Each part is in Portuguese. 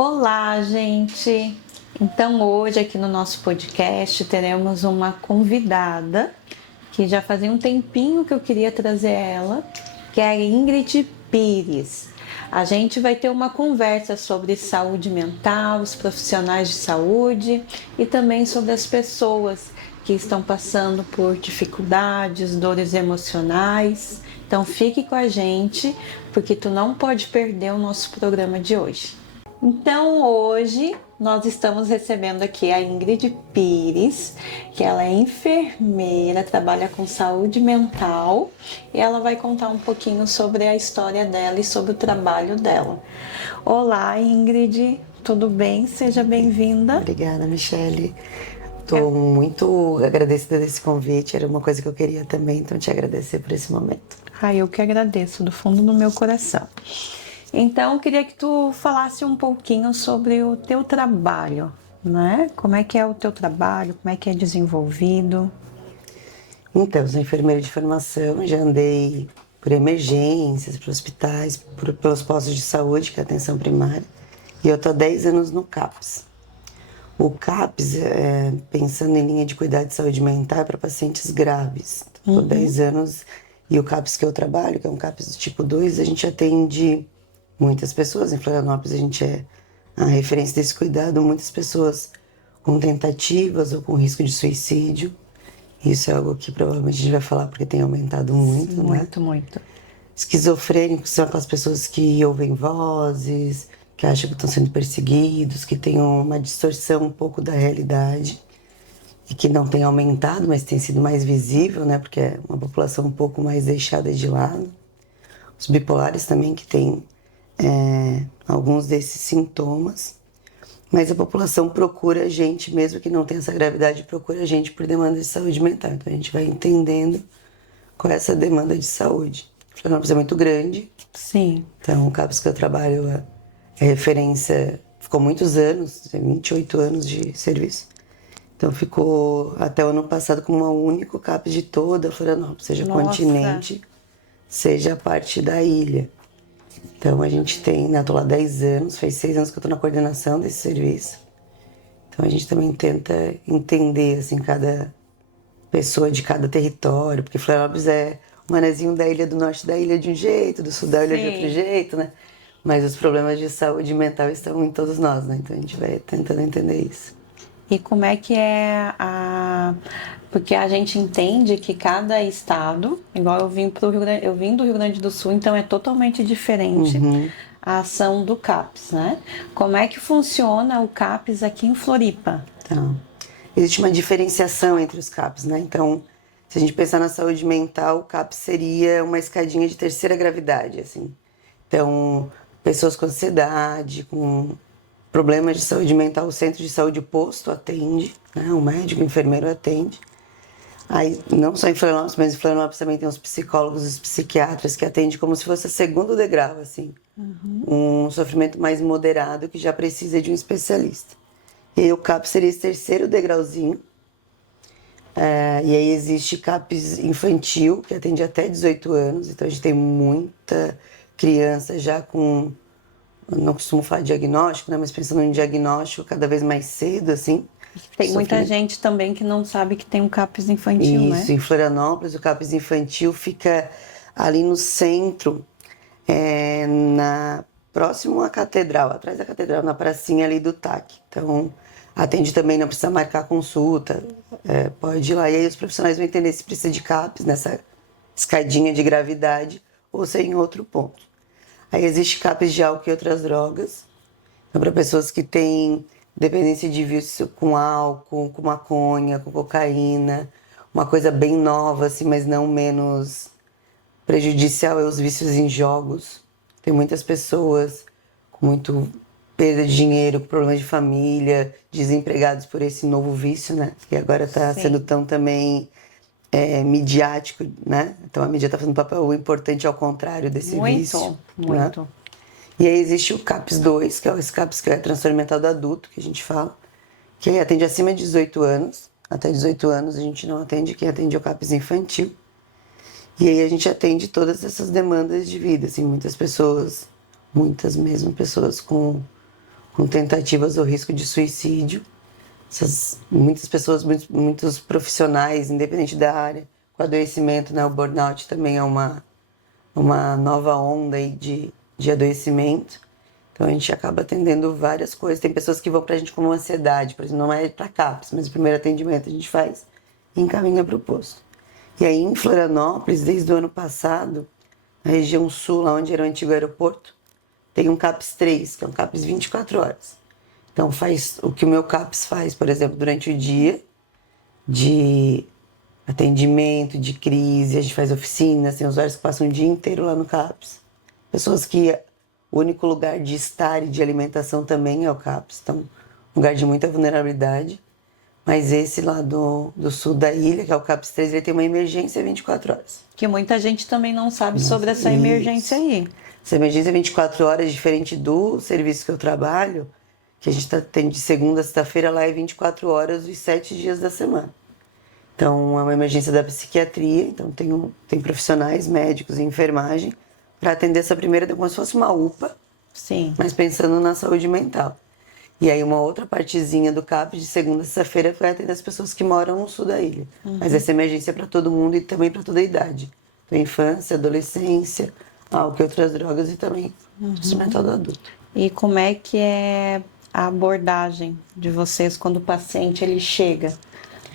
Olá, gente! Então, hoje aqui no nosso podcast teremos uma convidada que já fazia um tempinho que eu queria trazer ela, que é a Ingrid Pires. A gente vai ter uma conversa sobre saúde mental, os profissionais de saúde e também sobre as pessoas que estão passando por dificuldades, dores emocionais. Então, fique com a gente, porque tu não pode perder o nosso programa de hoje. Então hoje nós estamos recebendo aqui a Ingrid Pires, que ela é enfermeira, trabalha com saúde mental e ela vai contar um pouquinho sobre a história dela e sobre o trabalho dela. Olá, Ingrid, tudo bem? Seja bem-vinda. Obrigada, Michele. Estou muito agradecida desse convite, era uma coisa que eu queria também, então te agradecer por esse momento. Eu que agradeço do fundo do meu coração. Então, eu queria que tu falasse um pouquinho sobre o teu trabalho, né? Como é que é o teu trabalho, como é que é desenvolvido? Então, eu sou enfermeira de formação, já andei por emergências, por hospitais, pelos postos de saúde, que é a atenção primária, e eu estou há 10 anos no CAPS. O CAPS, pensando em linha de cuidado de saúde mental, é para pacientes graves. Estou 10 anos, e o CAPS que eu trabalho, que é um CAPS do tipo 2, a gente atende muitas pessoas. Em Florianópolis a gente é a referência desse cuidado, muitas pessoas com tentativas ou com risco de suicídio. Isso é algo que provavelmente a gente vai falar porque tem aumentado muito, Sim, né? muito. Esquizofrênicos são aquelas pessoas que ouvem vozes, que acham que estão sendo perseguidos, que têm uma distorção um pouco da realidade e que não tem aumentado, mas tem sido mais visível, né? Porque é uma população um pouco mais deixada de lado. Os bipolares também, que têm alguns desses sintomas, mas a população procura a gente, mesmo que não tenha essa gravidade, procura a gente por demanda de saúde mental. Então a gente vai entendendo qual é essa demanda de saúde. Florianópolis é muito grande. Sim. Então o CAPS que eu trabalho é referência, ficou muitos anos, 28 anos de serviço. Então ficou até o ano passado como o único CAPS de toda a Florianópolis, seja continente, seja a parte da ilha. Então a gente tem, né, eu tô lá 10 anos, faz 6 anos que eu tô na coordenação desse serviço. Então a gente também tenta entender, assim, cada pessoa de cada território, porque Florianópolis é um manezinho da ilha do norte da ilha de um jeito, do sul da ilha de outro jeito, né? Mas os problemas de saúde mental estão em todos nós, né? Então a gente vai tentando entender isso. E como é que é a... Porque a gente entende que cada estado, igual eu vim do Rio Grande do Sul, então é totalmente diferente a ação do CAPS, né? Como é que funciona o CAPS aqui em Floripa? Então, existe uma diferenciação entre os CAPs, né? Então, se a gente pensar na saúde mental, o CAPS seria uma escadinha de terceira gravidade, assim. Então, pessoas com ansiedade, com problemas de saúde mental, o centro de saúde posto atende, né? O médico, o enfermeiro atende. Aí, não só em Florianópolis, mas em Florianópolis também tem os psicólogos, os psiquiatras que atendem como se fosse segundo degrau, assim. Um sofrimento mais moderado que já precisa de um especialista. E aí o CAPS seria esse terceiro degrauzinho. E aí existe CAPS infantil, que atende até 18 anos. Então a gente tem muita criança já com... Eu não costumo falar diagnóstico, né? Mas pensando em diagnóstico cada vez mais cedo, assim. Tem muita gente também que não sabe que tem um CAPS infantil, né? Isso, em Florianópolis, o CAPS infantil fica ali no centro, próximo à catedral, atrás da catedral, na pracinha ali do TAC. Então, atende também, não precisa marcar consulta, pode ir lá. E aí os profissionais vão entender se precisa de CAPS nessa escadinha de gravidade ou se é em outro ponto. Aí existe CAPS de álcool e outras drogas, então para pessoas que têm dependência de vício com álcool, com maconha, com cocaína, uma coisa bem nova, assim, mas não menos prejudicial é os vícios em jogos. Tem muitas pessoas com muito perda de dinheiro, com problemas de família, desempregados por esse novo vício, né? E agora está sendo tão também midiático, né? Então a mídia está fazendo um papel importante ao contrário desse vício. Muito. Né? E aí existe o CAPS 2, que é esse CAPS que é transtorno mental do adulto, que a gente fala, que aí atende acima de 18 anos. Até 18 anos a gente não atende, quem atende é o CAPS infantil. E aí a gente atende todas essas demandas de vida, assim, muitas pessoas, muitas mesmo pessoas com com tentativas ou risco de suicídio. Muitas pessoas, muitos profissionais, independente da área, com adoecimento, né? O burnout também é uma nova onda aí de adoecimento. Então a gente acaba atendendo várias coisas. Tem pessoas que vão pra gente com ansiedade, por exemplo, não é pra CAPS, mas o primeiro atendimento a gente faz e encaminha para o posto. E aí em Florianópolis, desde o ano passado, na região sul, lá onde era o antigo aeroporto, tem um CAPS 3, que é um CAPS 24 horas. Então faz o que o meu CAPS faz, por exemplo, durante o dia, de atendimento, de crise, a gente faz oficinas, tem usuários que passam o dia inteiro lá no CAPS. Pessoas que o único lugar de estar e de alimentação também é o CAPS, então um lugar de muita vulnerabilidade. Mas esse lá do sul da ilha, que é o CAPS 3, ele tem uma emergência 24 horas. Que muita gente também não sabe sobre essa emergência aí. Essa emergência 24 horas, diferente do serviço que eu trabalho, que a gente tem de segunda a sexta-feira, lá é 24 horas os 7 dias da semana. Então, é uma emergência da psiquiatria, então tem profissionais, médicos e enfermagem para atender essa primeira, como se fosse uma UPA, Sim. mas pensando na saúde mental. E aí uma outra partezinha do CAPS de segunda a sexta-feira vai atender as pessoas que moram no sul da ilha. Mas essa emergência é para todo mundo e também para toda a idade. Então, infância, adolescência, álcool e outras drogas e também instrumental do adulto. E como é que é a abordagem de vocês quando o paciente ele chega?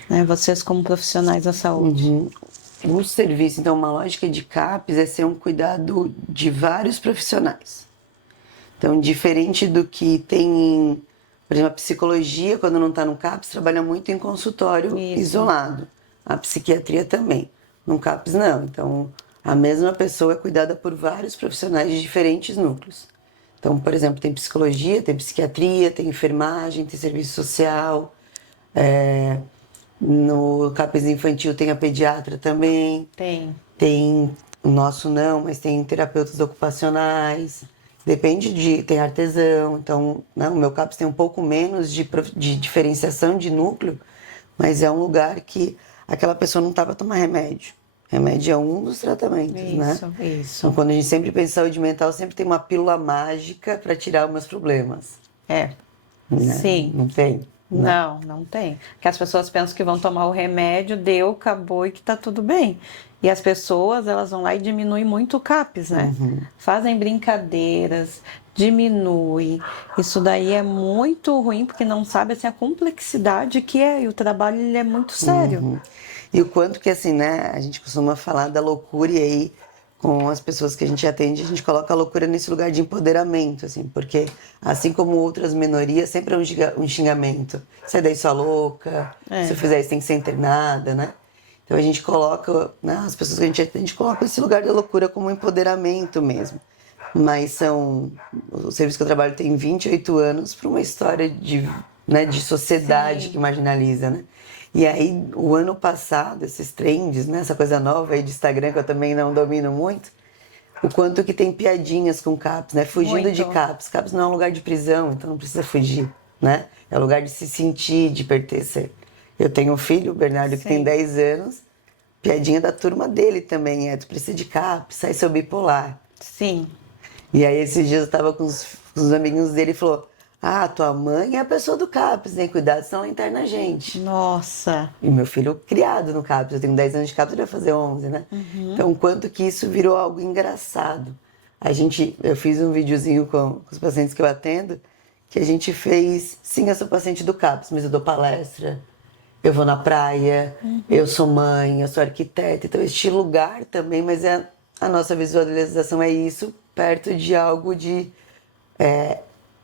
Né? Vocês como profissionais da saúde. O serviço, então, uma lógica de CAPS é ser um cuidado de vários profissionais. Então, diferente do que tem, por exemplo, a psicologia, quando não está no CAPS, trabalha muito em consultório isolado. A psiquiatria também. No CAPS, não. Então, a mesma pessoa é cuidada por vários profissionais de diferentes núcleos. Então, por exemplo, tem psicologia, tem psiquiatria, tem enfermagem, tem serviço social. No CAPS infantil tem a pediatra também. Tem o nosso não, mas tem terapeutas ocupacionais. Tem artesão. Então, não, o meu CAPS tem um pouco menos de diferenciação de núcleo, mas é um lugar que aquela pessoa não está para tomar remédio. Remédio é um dos tratamentos, né? Isso. Então, quando a gente sempre pensa em saúde mental, sempre tem uma pílula mágica para tirar os meus problemas. Né? Sim. Não tem? Não tem. Porque as pessoas pensam que vão tomar o remédio, deu, acabou e que tá tudo bem. E as pessoas, elas vão lá e diminuem muito o CAPS, né? Fazem brincadeiras, diminuem. Isso daí é muito ruim, porque não sabe assim, a complexidade que é. E o trabalho ele é muito sério. E o quanto que, assim, né? A gente costuma falar da loucura e aí, com as pessoas que a gente atende, a gente coloca a loucura nesse lugar de empoderamento, assim, porque assim como outras minorias, sempre é um xingamento. Sai daí sua louca, se eu fizer isso tem que ser internada, né? Então a gente coloca, né, as pessoas que a gente atende, coloca esse lugar da loucura como um empoderamento mesmo. Mas o serviço que eu trabalho tem 28 anos para uma história de sociedade que marginaliza, né? E aí, o ano passado, esses trends, né, essa coisa nova aí de Instagram, que eu também não domino muito, o quanto que tem piadinhas com CAPS, né? Fugindo de CAPS. CAPS não é um lugar de prisão, então não precisa fugir, né? É um lugar de se sentir, de pertencer. Eu tenho um filho, o Bernardo, que tem 10 anos, piadinha da turma dele também, tu precisa de CAPS, sai seu bipolar. Sim. E aí, esses dias eu tava com os amiguinhos dele e falou: tua mãe é a pessoa do CAPS, né? Cuidado, senão ela interna a gente. Nossa! E meu filho criado no CAPS, eu tenho 10 anos de CAPS, ele vai fazer 11, né? Então, quanto que isso virou algo engraçado. Eu fiz um videozinho com os pacientes que eu atendo, que a gente fez, sim, eu sou paciente do CAPS, mas eu dou palestra, eu vou na praia, eu sou mãe, eu sou arquiteta, então este lugar também, mas a nossa visualização é isso, perto de algo de...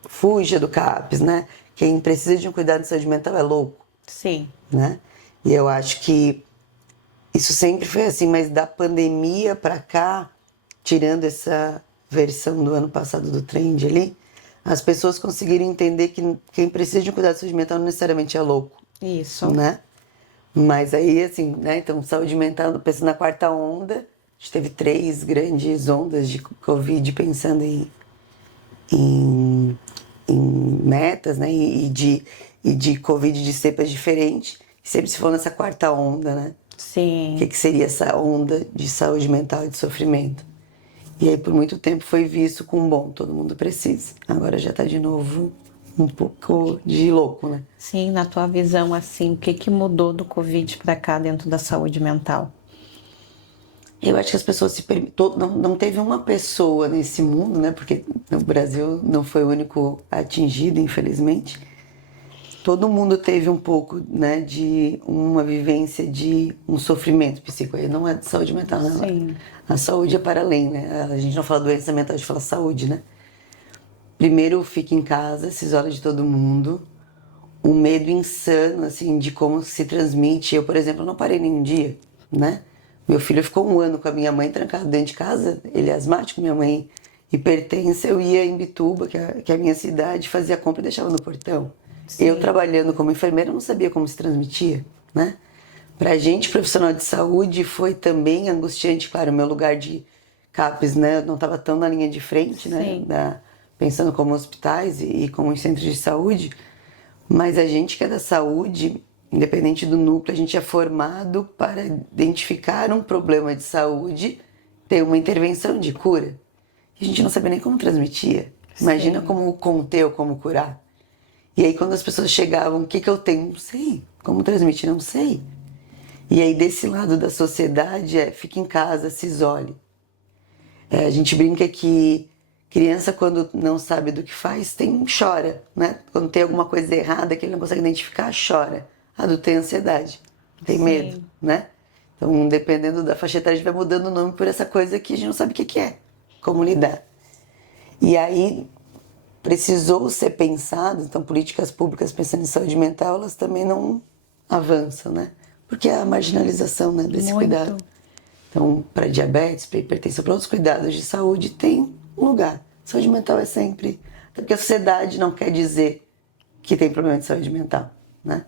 fuja do CAPS, né? Quem precisa de um cuidado de saúde mental é louco. Sim. Né? E eu acho que isso sempre foi assim, mas da pandemia para cá, tirando essa versão do ano passado do trend ali, as pessoas conseguiram entender que quem precisa de um cuidado de saúde mental não necessariamente é louco. Isso. Né? Mas aí, assim, né? Então, saúde mental, pensando na quarta onda, a gente teve 3 grandes ondas de Covid pensando em metas, né, e de Covid de cepas diferentes, sempre se falou nessa quarta onda, né? Sim. O que seria essa onda de saúde mental e de sofrimento? E aí, por muito tempo, foi visto como, bom, todo mundo precisa. Agora já está de novo um pouco de louco, né? Sim, na tua visão, assim, o que que mudou do Covid para cá dentro da saúde mental? Eu acho que as pessoas se permitem. Não teve uma pessoa nesse mundo, né? Porque o Brasil não foi o único atingido, infelizmente. Todo mundo teve um pouco, né, de uma vivência de um sofrimento psíquico. Aí não é de saúde mental, não. Sim. A saúde é para além, né? A gente não fala doença mental, a gente fala saúde, né? Primeiro, fica em casa, se isola de todo mundo. Um medo insano, assim, de como se transmite. Eu, por exemplo, não parei nenhum dia, né? Meu filho ficou um ano com a minha mãe trancado dentro de casa. Ele é asmático, minha mãe hipertensa. Eu ia em Bituba, que é a minha cidade, fazia compra e deixava no portão. Sim. Eu, trabalhando como enfermeira, não sabia como se transmitia, né? Pra gente, profissional de saúde, foi também angustiante. Claro, o meu lugar de CAPES, né? Eu não estava tão na linha de frente, né? Sim. Pensando como hospitais e como em centros de saúde. Mas a gente que é da saúde, independente do núcleo, a gente é formado para identificar um problema de saúde, ter uma intervenção de cura. E a gente não sabia nem como transmitia. Imagina Sim. como conter ou como curar. E aí quando as pessoas chegavam, o que eu tenho? Não sei. Como transmitir? Não sei. E aí desse lado da sociedade fique em casa, se isole. A gente brinca que criança, quando não sabe do que faz, chora, né? Quando tem alguma coisa errada que ele não consegue identificar, chora. Adulto tem ansiedade, tem Sim. medo, né? Então, dependendo da faixa etária, a gente vai mudando o nome por essa coisa que a gente não sabe o que é, como lidar. E aí, precisou ser pensado, então políticas públicas pensando em saúde mental, elas também não avançam, né? Porque é a marginalização, né, desse Muito. cuidado. Então, para diabetes, para hipertensão, para outros cuidados de saúde, tem um lugar. Saúde mental é sempre... Até porque a sociedade não quer dizer que tem problema de saúde mental, né?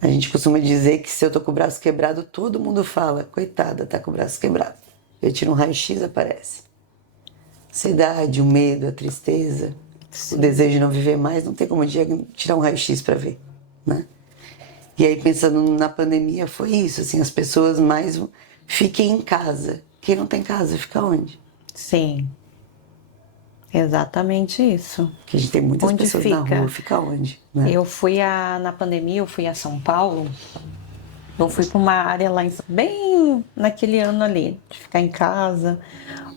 A gente costuma dizer que se eu tô com o braço quebrado, todo mundo fala, coitada, tá com o braço quebrado. Eu tiro um raio-x, aparece. A ansiedade, o medo, a tristeza, Sim. o desejo de não viver mais, não tem como tirar um raio-x para ver, né? E aí, pensando na pandemia, foi isso, assim, as pessoas mais... Fiquem em casa. Quem não tem casa, fica onde? Sim. Exatamente isso. Porque a gente tem muitas Onde pessoas fica? na rua, fica onde? Né? Na pandemia, eu fui a São Paulo. Eu fui para uma área lá, bem naquele ano ali, de ficar em casa,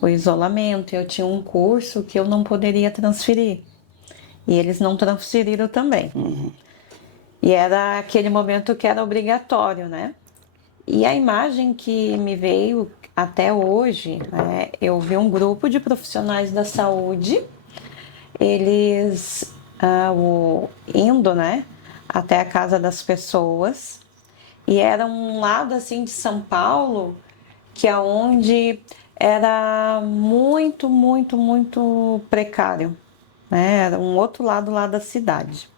o isolamento. Eu tinha um curso que eu não poderia transferir. E eles não transferiram também. E era aquele momento que era obrigatório, né? E a imagem que me veio até hoje, eu vi um grupo de profissionais da saúde, eles indo, né, até a casa das pessoas, e era um lado assim de São Paulo que é onde era muito, muito, muito precário, né? Era um outro lado lá da cidade.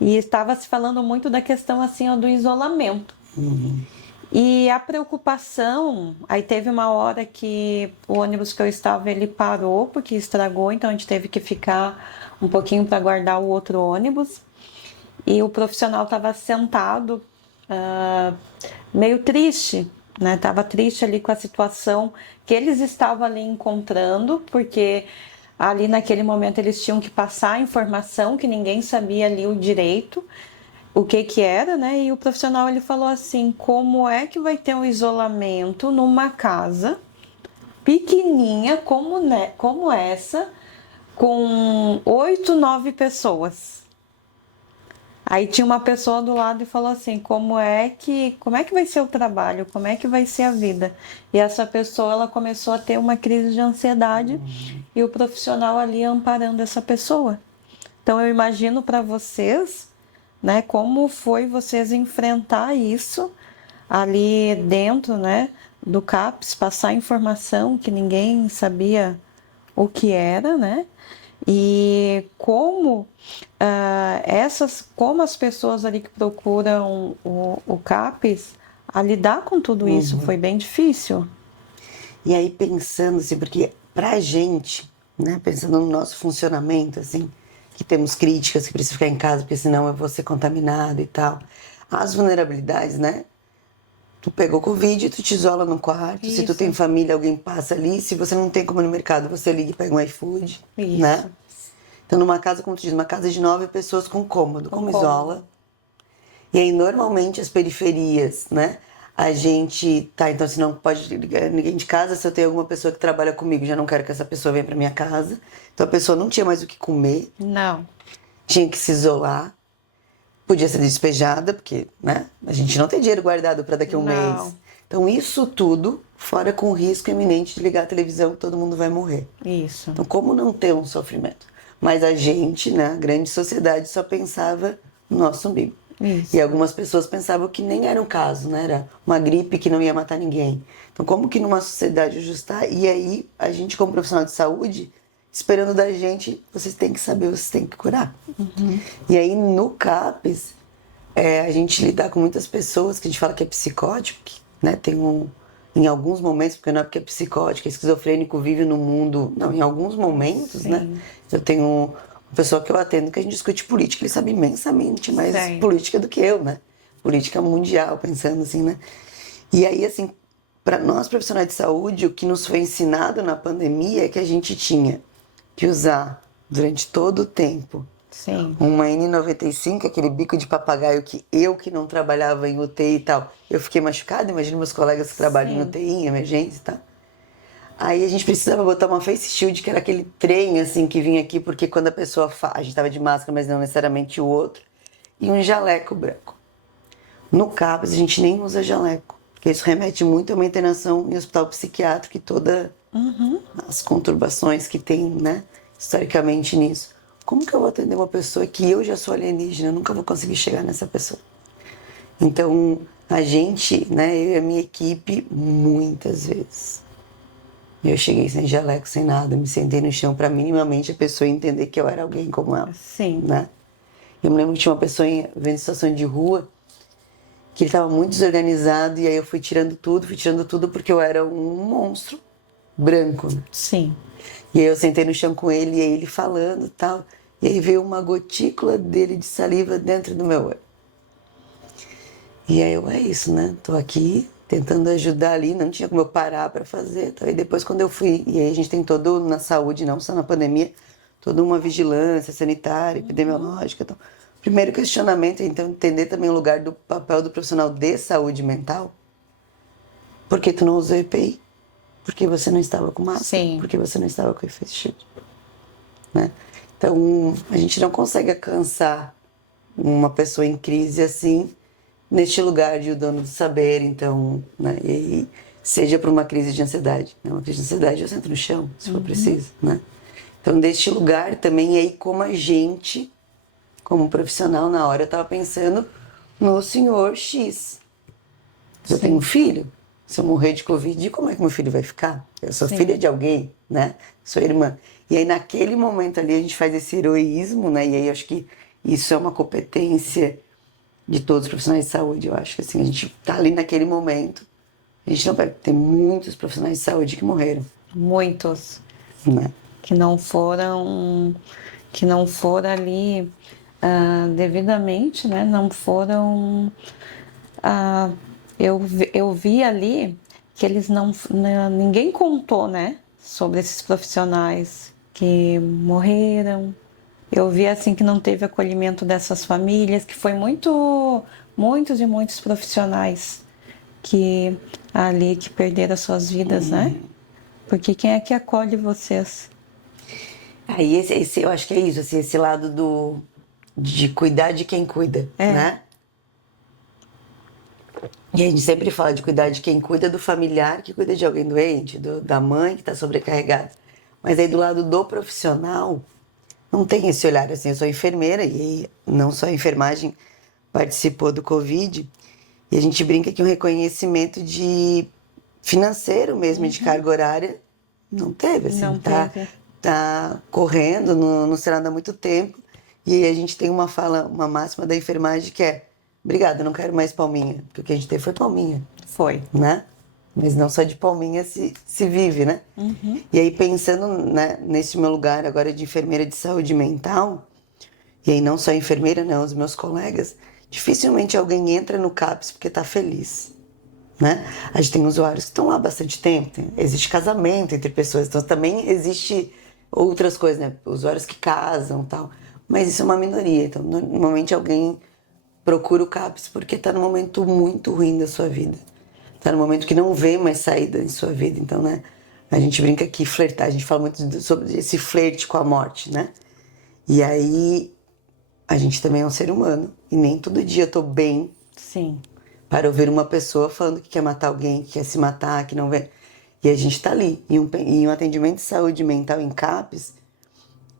E estava se falando muito da questão assim do isolamento. E a preocupação, aí teve uma hora que o ônibus que eu estava, ele parou porque estragou, então a gente teve que ficar um pouquinho para guardar o outro ônibus. E o profissional estava sentado, meio triste, né? Tava triste ali com a situação que eles estavam ali encontrando, porque ali naquele momento eles tinham que passar a informação que ninguém sabia ali o direito, o que era, né? E o profissional ele falou assim: como é que vai ter um isolamento numa casa pequenininha como essa, com 8, 9 pessoas? Aí tinha uma pessoa do lado e falou assim: como é que vai ser o trabalho? Como é que vai ser a vida? E essa pessoa ela começou a ter uma crise de ansiedade e o profissional ali amparando essa pessoa. Então eu imagino para vocês, né, como foi vocês enfrentar isso ali dentro, né, do CAPS, passar informação que ninguém sabia o que era, né? E como como as pessoas ali que procuram o CAPS a lidar com tudo isso foi bem difícil. E aí pensando assim, porque pra gente, né, pensando no nosso funcionamento, assim, que temos críticas, que precisa ficar em casa, porque senão eu vou ser contaminado e tal. As vulnerabilidades, né? Tu pegou Covid, tu te isola no quarto, se tu Isso. tem família, alguém passa ali, se você não tem como ir no mercado, você liga e pega um iFood, Isso. né? Então, numa casa, como tu diz, uma casa de 9 pessoas com cômodo, como cômodo. isola. E aí, normalmente, as periferias, né? A gente, tá, então se não pode ligar ninguém de casa, se eu tenho alguma pessoa que trabalha comigo, já não quero que essa pessoa venha pra minha casa. Então, a pessoa não tinha mais o que comer, Não. tinha que se isolar. Podia ser despejada, porque, né? A gente não tem dinheiro guardado para daqui a um Não. mês. Então, isso tudo, fora com o risco iminente de ligar a televisão, que todo mundo vai morrer. Isso. Então, como não ter um sofrimento? Mas a gente, né, a grande sociedade, só pensava no nosso umbigo. Isso. E algumas pessoas pensavam que nem era um caso, né? Era uma gripe que não ia matar ninguém. Então, como que numa sociedade ajustar? E aí, a gente, como profissional de saúde, esperando da gente, vocês têm que saber, vocês têm que curar. E aí, no CAPES, a gente lidar com muitas pessoas que a gente fala que é psicótico, que, né, tem em alguns momentos, porque não é porque é psicótico, é esquizofrênico, vive no mundo. Não, em alguns momentos, Sim. né? Eu tenho uma pessoa que eu atendo que a gente discute política, ele sabe imensamente mais Sim. política do que eu, né? Política mundial, pensando assim, né? E aí, assim, para nós profissionais de saúde, o que nos foi ensinado na pandemia é que a gente tinha que usar durante todo o tempo Sim. uma N95, aquele bico de papagaio que não trabalhava em UTI e tal, eu fiquei machucada, imagina meus colegas que trabalham em Sim. UTI, em emergência e tal. Aí a gente precisava botar uma face shield, que era aquele trem assim que vinha aqui, porque quando a pessoa a gente tava de máscara, mas não necessariamente o outro, e um jaleco branco. No CAPES a gente nem usa jaleco, porque isso remete muito a uma internação em hospital psiquiátrico e todas as conturbações que tem, né, historicamente nisso. Como que eu vou atender uma pessoa que eu já sou alienígena? Eu nunca vou conseguir chegar nessa pessoa. Então, a gente, né, eu e a minha equipe, muitas vezes, eu cheguei sem jaleco, sem nada, me sentei no chão para minimamente a pessoa entender que eu era alguém como ela. Sim. Né? Eu me lembro que tinha uma pessoa vendo situação de rua que ele estava muito desorganizado e aí eu fui tirando tudo porque eu era um monstro branco. Né? Sim. E aí eu sentei no chão com ele e aí ele falando e tal. E aí veio uma gotícula dele de saliva dentro do meu olho. E aí eu, é isso, né? Tô aqui tentando ajudar ali, não tinha como eu parar para fazer. Tá? E depois quando eu fui, e aí a gente tem todo na saúde, não só na pandemia, toda uma vigilância sanitária, epidemiológica. Então, primeiro questionamento é então entender também o lugar do papel do profissional de saúde mental. Por que tu não usou EPI? Porque você não estava com máscara? Sim. Porque você não estava com face shield? Né? Então, a gente não consegue alcançar uma pessoa em crise assim, neste lugar de o dono do saber, então, né? E aí, seja por uma crise de ansiedade. Né? Uma crise de ansiedade eu sento no chão, se for preciso, né? Então, deste lugar também, aí como a gente, como profissional, na hora eu estava pensando no senhor X. Se eu tenho um filho, se eu morrer de Covid, como é que meu filho vai ficar? Eu sou filha de alguém, né? Sou irmã. E aí, naquele momento ali, a gente faz esse heroísmo, né? E aí, eu acho que isso é uma competência de todos os profissionais de saúde. Eu acho que, assim, a gente tá ali naquele momento. A gente não vai ter muitos profissionais de saúde que morreram, Muitos. né? Que não foram ali devidamente, né? Não foram. Eu vi ali que eles não. Ninguém contou, né? Sobre esses profissionais que morreram. Eu vi assim que não teve acolhimento dessas famílias, que foi muitos e muitos profissionais que ali que perderam as suas vidas, né? Porque quem é que acolhe vocês? Aí eu acho que é isso, assim, esse lado de cuidar de quem cuida, né? E a gente sempre fala de cuidar de quem cuida do familiar que cuida de alguém doente, da mãe que está sobrecarregada. Mas aí do lado do profissional, não tem esse olhar assim. Eu sou enfermeira e não só a enfermagem participou do Covid. E a gente brinca que um reconhecimento de financeiro mesmo, de carga horária, não teve. Assim, Não teve. Tá correndo no Senado há muito tempo. E aí a gente tem uma máxima da enfermagem que é: obrigada, não quero mais palminha. Porque o que a gente teve foi palminha. Foi. Né? Mas não só de palminha se vive, né? E aí pensando, né, nesse meu lugar agora de enfermeira de saúde mental, e aí não só enfermeira, não, os meus colegas, dificilmente alguém entra no CAPS porque tá feliz. Né? A gente tem usuários que estão lá há bastante tempo, existe casamento entre pessoas, então também existe outras coisas, né? Usuários que casam e tal. Mas isso é uma minoria. Então, normalmente alguém procura o CAPS porque está num momento muito ruim da sua vida. Está num momento que não vê mais saída em sua vida. Então, né? A gente brinca aqui, flertar. A gente fala muito sobre esse flerte com a morte, né? E aí, a gente também é um ser humano. E nem todo dia eu tô bem. Sim. Para ouvir uma pessoa falando que quer matar alguém, que quer se matar, que não vê. E a gente tá ali. E um atendimento de saúde mental em CAPS,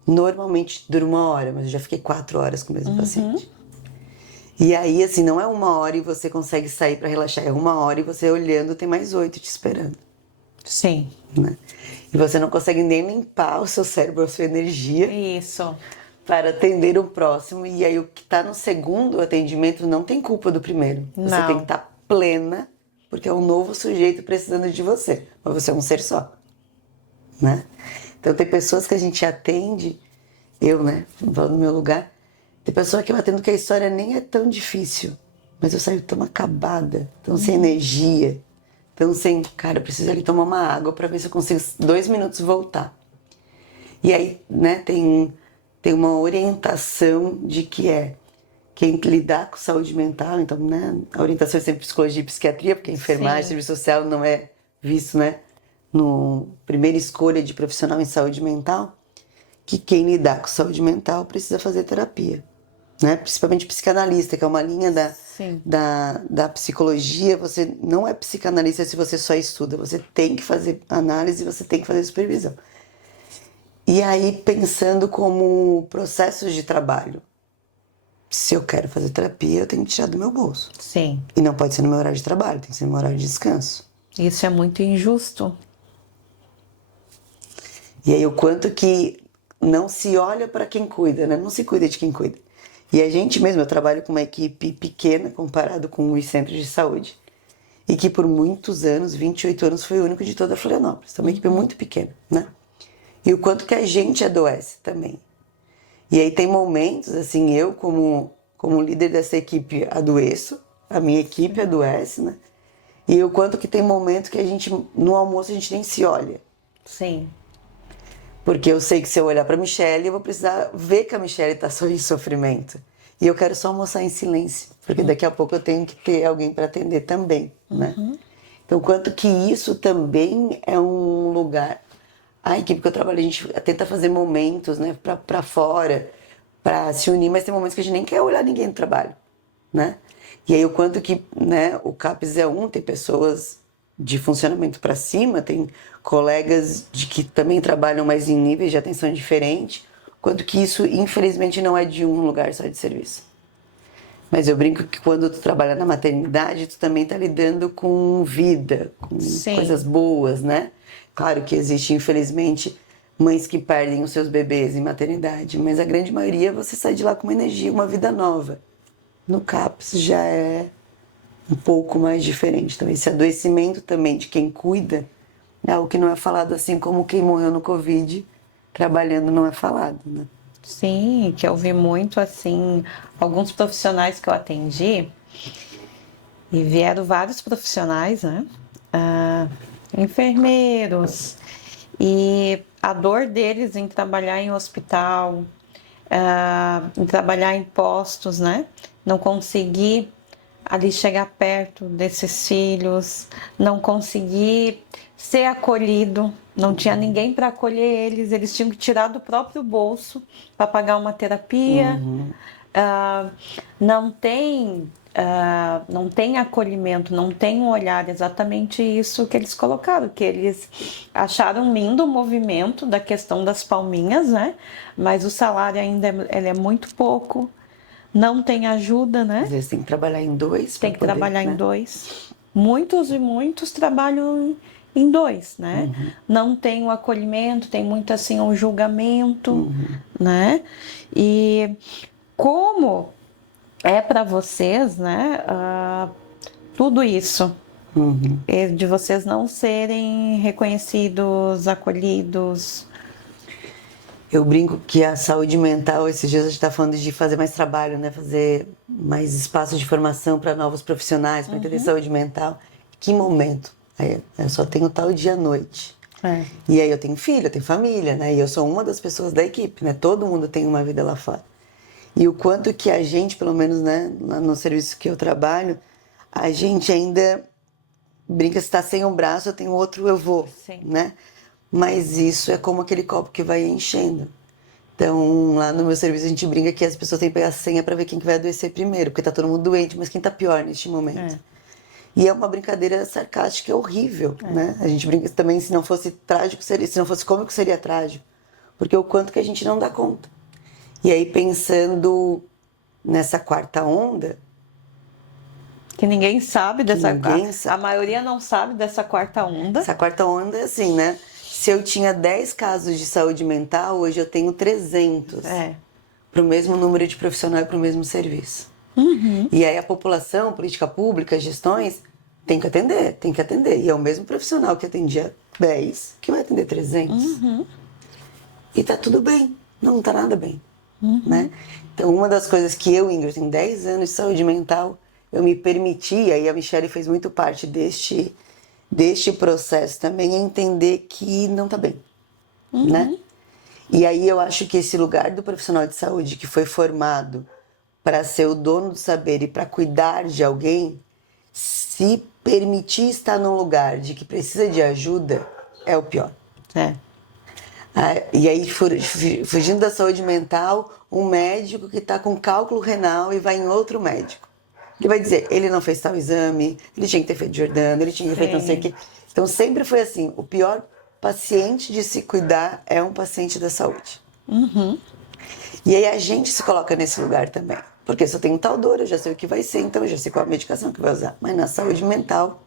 normalmente dura 1 hora, mas eu já fiquei 4 horas com o mesmo paciente. E aí, assim, não é 1 hora e você consegue sair para relaxar. É 1 hora e você olhando, tem mais 8 te esperando. Sim. Né? E você não consegue nem limpar o seu cérebro, a sua energia. Isso. Para atender o próximo. E aí, o que está no segundo atendimento não tem culpa do primeiro. Você Não. tem que estar plena, porque é um novo sujeito precisando de você. Mas você é um ser só. Né? Então, tem pessoas que a gente atende, eu, né, falando no meu lugar, tem pessoa que eu atendo que a história nem é tão difícil, mas eu saio tão acabada, tão sem energia, tão sem, cara, eu preciso ali tomar uma água para ver se eu consigo 2 minutos voltar. E aí, né, tem uma orientação de que quem lidar com saúde mental, então, né, a orientação é sempre psicologia e psiquiatria, porque enfermagem, serviço social não é visto, né, no primeira escolha de profissional em saúde mental, que quem lidar com saúde mental precisa fazer terapia, né, principalmente psicanalista, que é uma linha da psicologia. Você não é psicanalista se você só estuda, você tem que fazer análise, você tem que fazer supervisão. E aí, pensando como processos de trabalho. Se eu quero fazer terapia, eu tenho que tirar do meu bolso. Sim. E não pode ser no meu horário de trabalho, tem que ser no meu horário de descanso. Isso é muito injusto. E aí, o quanto que não se olha para quem cuida, né? Não se cuida de quem cuida. E a gente mesmo, eu trabalho com uma equipe pequena comparado com os centros de saúde. E que por muitos anos, 28 anos, foi o único de toda Florianópolis. Então, uma equipe muito pequena, né? E o quanto que a gente adoece também. E aí tem momentos, assim, eu como líder dessa equipe adoeço, a minha equipe adoece, né? E o quanto que tem momentos que a gente, no almoço, a gente nem se olha. Sim. Porque eu sei que se eu olhar pra Michelle, eu vou precisar ver que a Michelle tá em sofrimento. E eu quero só almoçar em silêncio, porque daqui a pouco eu tenho que ter alguém para atender também, né? Então, quanto que isso também é um lugar... A equipe que eu trabalho, a gente tenta fazer momentos, né, pra fora, pra se unir, mas tem momentos que a gente nem quer olhar ninguém no trabalho, né? E aí o quanto que, né, o CAPS é tem pessoas de funcionamento para cima, tem colegas que também trabalham mais em níveis de atenção diferente, quanto que isso, infelizmente, não é de um lugar só de serviço. Mas eu brinco que quando tu trabalha na maternidade, tu também tá lidando com vida, com coisas boas, né? Claro que existe, infelizmente, mães que perdem os seus bebês em maternidade, mas a grande maioria você sai de lá com uma energia, uma vida nova. No CAPS já é um pouco mais diferente. Então, esse adoecimento também de quem cuida é algo que não é falado, assim como quem morreu no Covid trabalhando não é falado, né? Sim, que eu vi muito, assim, alguns profissionais que eu atendi, e vieram vários profissionais, né? Enfermeiros, e a dor deles em trabalhar em hospital, em trabalhar em postos, né? Não conseguir ali chegar perto desses filhos, não conseguir ser acolhido, não tinha ninguém para acolher eles tinham que tirar do próprio bolso para pagar uma terapia. Não tem acolhimento, não tem um olhar, exatamente isso que eles colocaram, que eles acharam lindo o movimento da questão das palminhas, né? Mas o salário ainda ele é muito pouco, não tem ajuda, né? Às vezes tem que trabalhar em dois. Tem que trabalhar em dois. Muitos e muitos trabalham em dois, né? Não tem o acolhimento, tem muito assim um julgamento, né? E como é para vocês, né? Tudo isso de vocês não serem reconhecidos, acolhidos. Eu brinco que a saúde mental, esses dias a gente está falando de fazer mais trabalho, né? Fazer mais espaços de formação para novos profissionais, para entender saúde mental. Que momento? Aí, eu só tenho tal dia à noite. É. E aí eu tenho filho, eu tenho família, né? E eu sou uma das pessoas da equipe, né? Todo mundo tem uma vida lá fora. E o quanto que a gente, pelo menos, né, no serviço que eu trabalho, a gente ainda brinca, se está sem um braço, eu tenho outro, eu vou, Sim. né? Mas isso é como aquele copo que vai enchendo. Então, lá no meu serviço, a gente brinca que as pessoas têm que pegar a senha para ver quem que vai adoecer primeiro, porque tá todo mundo doente, mas quem tá pior neste momento? E é uma brincadeira sarcástica, horrível, né? A gente brinca também, se não fosse trágico, seria, se não fosse cômico, seria trágico. Porque o quanto que a gente não dá conta. E aí, pensando nessa quarta onda, Que ninguém sabe dessa... ninguém sabe. A maioria não sabe dessa quarta onda. Essa quarta onda é assim, né? Se eu tinha 10 casos de saúde mental, hoje eu tenho 300. Para o mesmo número de profissional e para o mesmo serviço. E aí a população, política pública, gestões, tem que atender. E é o mesmo profissional que atendia 10 que vai atender 300. E tá tudo bem, não tá nada bem. Né? Então, uma das coisas que eu, Ingrid, tenho 10 anos de saúde mental, eu me permitia, e a Michelle fez muito parte deste processo também, é entender que não tá bem. Né? E aí eu acho que esse lugar do profissional de saúde que foi formado para ser o dono do saber e para cuidar de alguém, se permitir estar num lugar de que precisa de ajuda, é o pior. E aí, fugindo da saúde mental, um médico que está com cálculo renal e vai em outro médico. Ele vai dizer, ele não fez tal exame, ele tinha que ter feito Jordano, ele tinha que ter feito não sei o quê. Então sempre foi assim, o pior paciente de se cuidar é um paciente da saúde. E aí a gente se coloca nesse lugar também. Porque se eu tenho tal dor, eu já sei o que vai ser, então eu já sei qual a medicação que vai usar. Mas na saúde mental,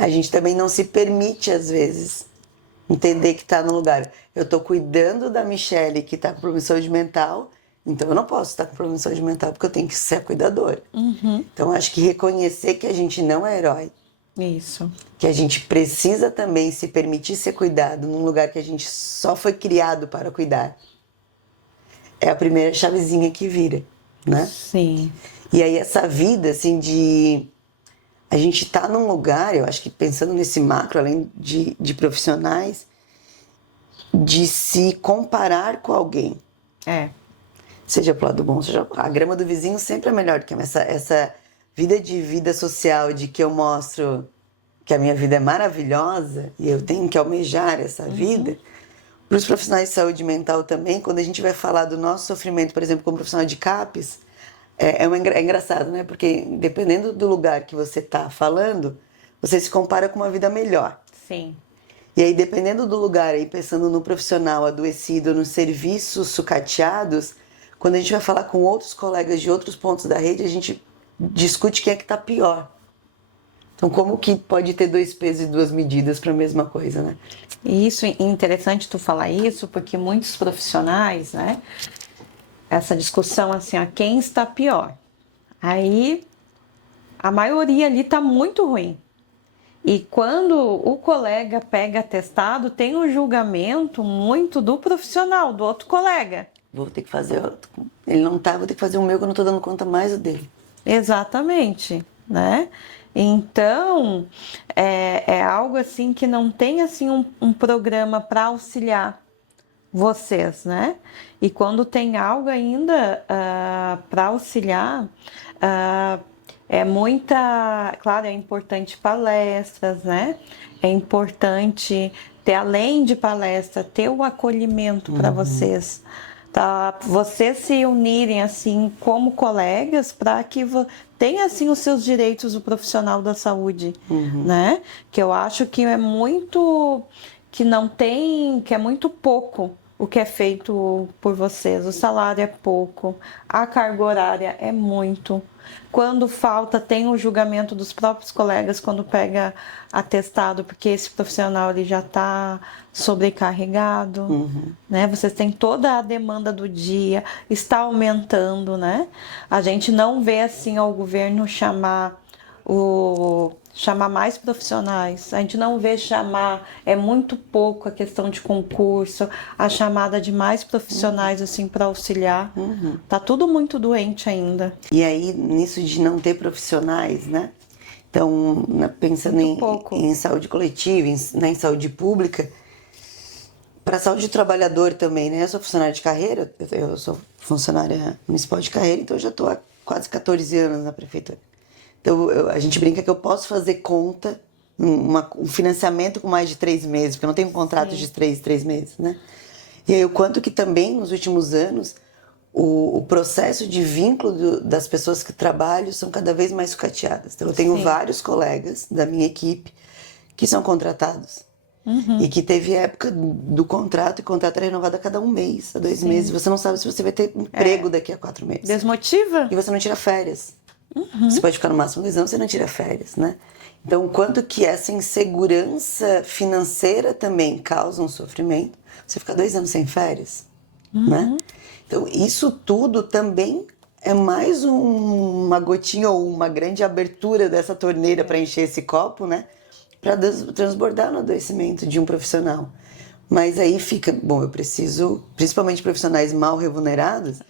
a gente também não se permite, às vezes, entender que está no lugar. Eu estou cuidando da Michelle, que está com problema de saúde mental, então eu não posso estar com problema de saúde mental, porque eu tenho que ser a cuidadora. Então acho que reconhecer que a gente não é herói. Isso. Que a gente precisa também se permitir ser cuidado num lugar que a gente só foi criado para cuidar. É a primeira chavezinha que vira, né? Sim. E aí essa vida, assim, de... A gente tá num lugar, eu acho que pensando nesse macro, além de profissionais, de se comparar com alguém. Seja pro lado bom, seja... A grama do vizinho sempre é melhor do que essa vida social de que eu mostro que a minha vida é maravilhosa e eu tenho que almejar essa vida. Para os profissionais de saúde mental também, quando a gente vai falar do nosso sofrimento, por exemplo, como profissional de CAPES, é engraçado, né? Porque dependendo do lugar que você está falando, você se compara com uma vida melhor. Sim. E aí, dependendo do lugar, aí pensando no profissional adoecido, nos serviços sucateados, quando a gente vai falar com outros colegas de outros pontos da rede, a gente discute quem é que está pior. Então, como que pode ter 2 pesos e 2 medidas para a mesma coisa, né? E isso é interessante tu falar isso, porque muitos profissionais, né? Essa discussão assim, a quem está pior. Aí, a maioria ali tá muito ruim. E quando o colega pega atestado, tem um julgamento muito do profissional, do outro colega. Vou ter que fazer outro. Ele não tá, vou ter que fazer o meu, que eu não tô dando conta mais do dele. Exatamente, né? Então, é algo assim que não tem assim um programa para auxiliar vocês, né? E quando tem algo ainda para auxiliar, claro, é importante palestras, né? É importante ter, além de palestra, ter o acolhimento para vocês. Tá, vocês se unirem assim como colegas para que tenha assim os seus direitos, o profissional da saúde, né? Que eu acho que é muito, que não tem, que é muito pouco o que é feito por vocês. O salário é pouco, a carga horária é muito. Quando falta, tem o julgamento dos próprios colegas quando pega atestado, porque esse profissional ele já está sobrecarregado, né? Vocês têm toda a demanda do dia, está aumentando, né? A gente não vê assim ao governo chamar mais profissionais, a gente não vê chamar, é muito pouco a questão de concurso, a chamada de mais profissionais assim para auxiliar, tá tudo muito doente ainda. E aí, nisso de não ter profissionais, né? Então, pensando pouco. em saúde coletiva, em saúde pública, para a saúde do trabalhador também, né? Eu sou funcionária de carreira, eu sou funcionária municipal de carreira, então eu já estou há quase 14 anos na prefeitura. Então, a gente brinca que eu posso fazer conta, um financiamento com mais de 3 meses, porque eu não tenho um contrato de 3 meses, né? E aí, o quanto que também, nos últimos anos, o processo de vínculo das pessoas que trabalham são cada vez mais sucateadas. Então, eu tenho vários colegas da minha equipe que são contratados. E que teve época do contrato, e o contrato era renovado a cada 1 mês, a 2 meses. Você não sabe se você vai ter emprego daqui a 4 meses. Desmotiva? E você não tira férias. Você pode ficar no máximo 2 anos, você não tira férias, né? Então, o quanto que essa insegurança financeira também causa um sofrimento. Você fica 2 anos sem férias, né? Então, isso tudo também é mais uma gotinha ou uma grande abertura dessa torneira para encher esse copo, né? Para transbordar no adoecimento de um profissional. Mas aí fica, bom, eu preciso, principalmente profissionais mal remunerados,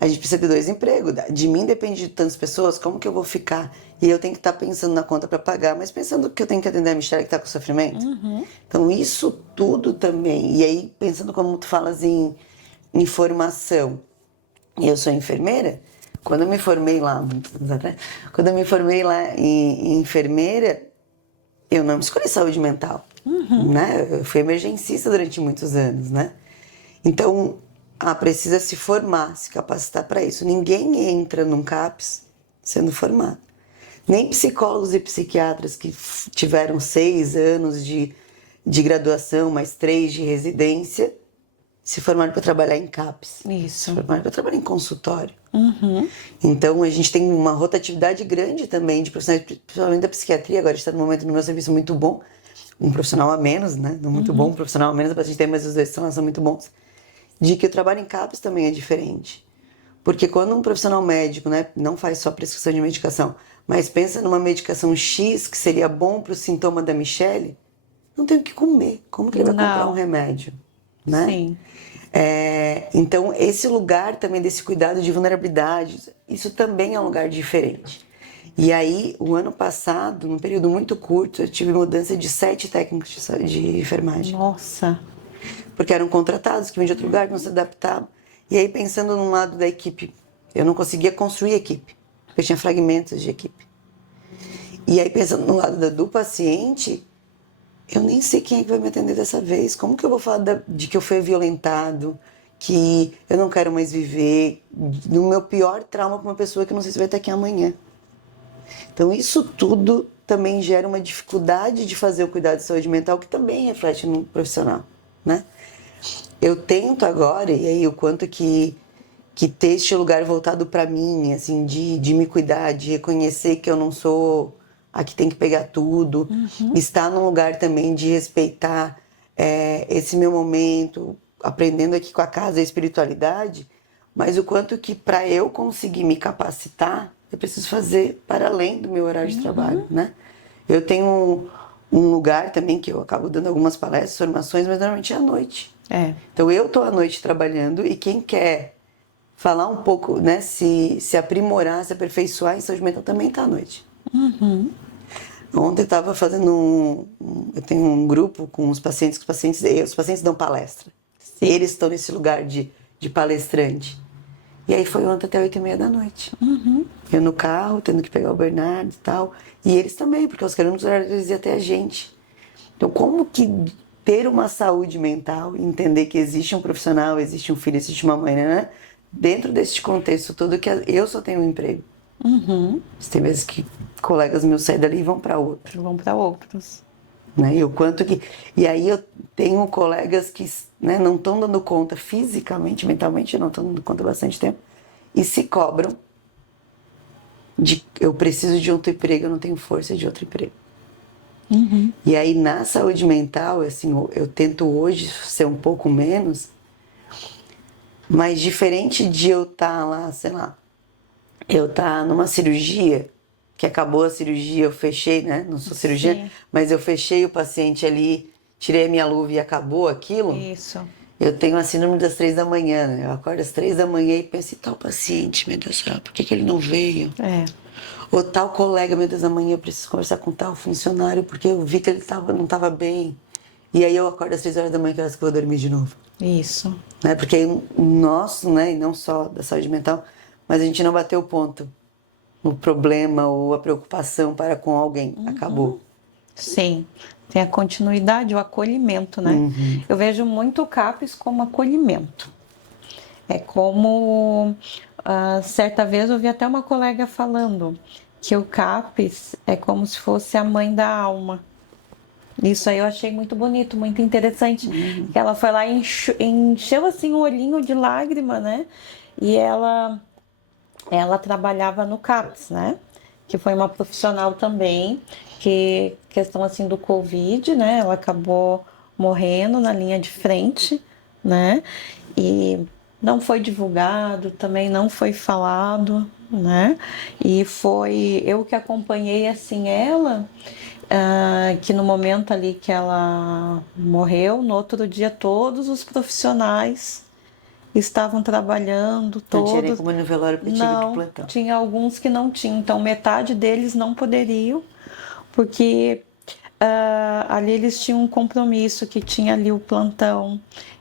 a gente precisa de 2 empregos. De mim depende de tantas pessoas, como que eu vou ficar? E eu tenho que estar pensando na conta para pagar, mas pensando que eu tenho que atender a Michelle que está com sofrimento. Então isso tudo também. E aí pensando como tu falas em formação. Eu sou enfermeira. Quando eu me formei lá, muitos anos atrás, quando eu me formei lá em enfermeira, eu não escolhi saúde mental, né? Eu fui emergencista durante muitos anos, né? Então, precisa se formar, se capacitar para isso. Ninguém entra num CAPS sendo formado. Nem psicólogos e psiquiatras que tiveram 6 anos de graduação, mais 3 de residência, se formaram para trabalhar em CAPS. Isso. Se formaram para trabalhar em consultório. Então, a gente tem uma rotatividade grande também de profissionais, principalmente da psiquiatria. Agora, a gente está num momento no meu serviço muito bom. Um profissional a menos, né? Não muito bom, um profissional a menos, a gente tem, mas os dois são muito bons. De que o trabalho em CAPS também é diferente. Porque quando um profissional médico, né, não faz só prescrição de medicação, mas pensa numa medicação X que seria bom para o sintoma da Michelle, não tem o que comer. Como que ele vai comprar um remédio? Né? Sim. Então, esse lugar também desse cuidado de vulnerabilidade, isso também é um lugar diferente. E aí, o ano passado, num período muito curto, eu tive mudança de 7 técnicos de enfermagem. Nossa! Porque eram contratados, que vinham de outro lugar, que não se adaptavam. E aí, pensando num lado da equipe, eu não conseguia construir equipe, porque eu tinha fragmentos de equipe. E aí, pensando no lado do paciente, eu nem sei quem é que vai me atender dessa vez. Como que eu vou falar de que eu fui violentado, que eu não quero mais viver, no meu pior trauma com uma pessoa que eu não sei se vai estar aqui amanhã. Então, isso tudo também gera uma dificuldade de fazer o cuidado de saúde mental, que também reflete no profissional, né? Eu tento agora, e aí o quanto que ter este lugar voltado para mim, assim, de me cuidar, de reconhecer que eu não sou a que tem que pegar tudo, estar num lugar também de respeitar esse meu momento, aprendendo aqui com a casa a espiritualidade, mas o quanto que para eu conseguir me capacitar, eu preciso fazer para além do meu horário de trabalho, né? Eu tenho um lugar também que eu acabo dando algumas palestras, formações, mas normalmente é à noite. Então eu estou à noite trabalhando e quem quer falar um pouco, né, se aprimorar, se aperfeiçoar em saúde mental também está à noite. Ontem eu estava fazendo eu tenho um grupo com os pacientes dão palestra. Sim. Eles estão nesse lugar de palestrante. E aí foi ontem até 8h30 da noite. Eu no carro, tendo que pegar o Bernardo e tal. E eles também, porque os queremos eles iam até a gente. Então, como que ter uma saúde mental, entender que existe um profissional, existe um filho, existe uma mãe, né? Dentro desse contexto todo, que eu só tenho um emprego. Tem vezes que colegas meus saem dali e vão para outro. Vão para outros. Né? E o quanto que... E aí eu tenho colegas que, né, não estão dando conta fisicamente, mentalmente, não estão dando conta há bastante tempo, e se cobram de eu preciso de outro emprego, eu não tenho força de outro emprego. E aí na saúde mental, assim, eu tento hoje ser um pouco menos, mas diferente de eu estar lá, sei lá, eu estar numa cirurgia, que acabou a cirurgia, eu fechei, né? Não sou cirurgiã, mas eu fechei o paciente ali, tirei a minha luva e acabou aquilo. Isso. Eu tenho a síndrome das 3 da manhã, né? Eu acordo às 3 da manhã e penso, e tal paciente, meu Deus do céu, por que ele não veio? Ou tal colega, meu Deus, amanhã eu preciso conversar com tal funcionário porque eu vi que ele não estava bem. E aí eu acordo às 3 horas da manhã, que eu acho que eu vou dormir de novo. Isso. Né? Porque o nosso, né, e não só da saúde mental, mas a gente não bateu o ponto. O problema ou a preocupação para com alguém. Acabou. Sim. Tem a continuidade, o acolhimento, né? Eu vejo muito o CAPES como acolhimento. É como, certa vez eu vi até uma colega falando que o CAPES é como se fosse a mãe da alma. Isso aí eu achei muito bonito, muito interessante. Que ela foi lá e encheu assim o olhinho de lágrima, né? E ela trabalhava no CAPES, né? Que foi uma profissional também, que questão assim do Covid, né? Ela acabou morrendo na linha de frente, né? E não foi divulgado, também não foi falado, né? E foi eu que acompanhei assim ela, que no momento ali que ela morreu, no outro dia todos os profissionais estavam trabalhando, Não tinha nem todos. como ir no velório porque tinha que ir pro Não, plantão. tinha alguns que não tinham, então metade deles não poderiam, porque ali eles tinham um compromisso que tinha ali o plantão.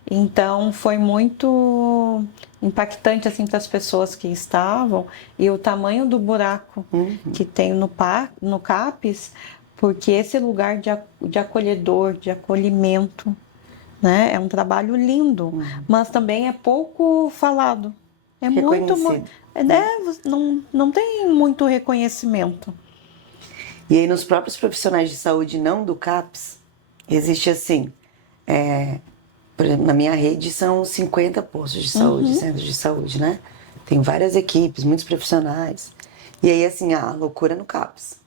Então foi muito impactante assim para as pessoas que estavam e o tamanho do buraco que tem no CAPES, porque esse lugar de acolhedor, de acolhimento, né? É um trabalho lindo, mas também é pouco falado. É muito, Reconhecido. né? Não tem muito reconhecimento. E aí nos próprios profissionais de saúde, não do CAPS, existe assim, por exemplo, na minha rede são 50 postos de saúde, centros de saúde, né? Tem várias equipes, muitos profissionais. E aí assim, a loucura no CAPS.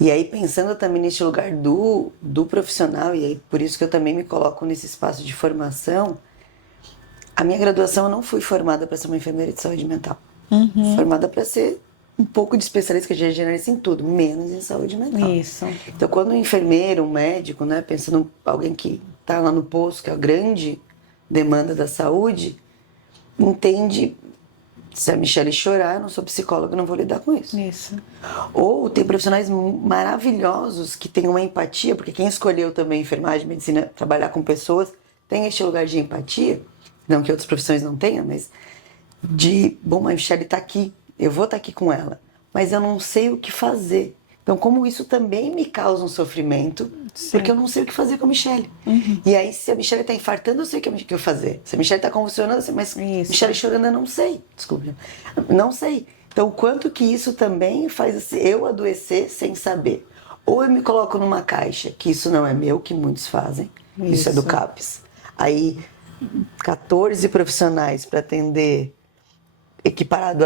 E aí pensando também nesse lugar do profissional, e aí por isso que eu também me coloco nesse espaço de formação, a minha graduação eu não fui formada para ser uma enfermeira de saúde mental. Formada para ser um pouco de especialista, que a gente é generalista em tudo, menos em saúde mental. Isso. Então, quando um enfermeiro, um médico, né, pensando em alguém que está lá no posto, que é a grande demanda da saúde, entende, se a Michelle chorar, eu não sou psicóloga, eu não vou lidar com isso. Isso. Ou tem profissionais maravilhosos que têm uma empatia, porque quem escolheu também enfermagem, medicina, trabalhar com pessoas, tem este lugar de empatia, não que outras profissões não tenham, mas bom, a Michelle está aqui, eu vou estar aqui com ela, mas eu não sei o que fazer. Então, como isso também me causa um sofrimento, porque eu não sei o que fazer com a Michelle. E aí, se a Michelle está infartando, eu sei o que eu fazer. Se a Michelle está convulsionando, eu sei, mas Isso. Michelle chorando, eu não sei. Desculpa. Não sei. Então, quanto que isso também faz eu adoecer sem saber. Ou eu me coloco numa caixa, que isso não é meu, que muitos fazem. Isso é do CAPES. Aí, 14 profissionais para atender, equiparado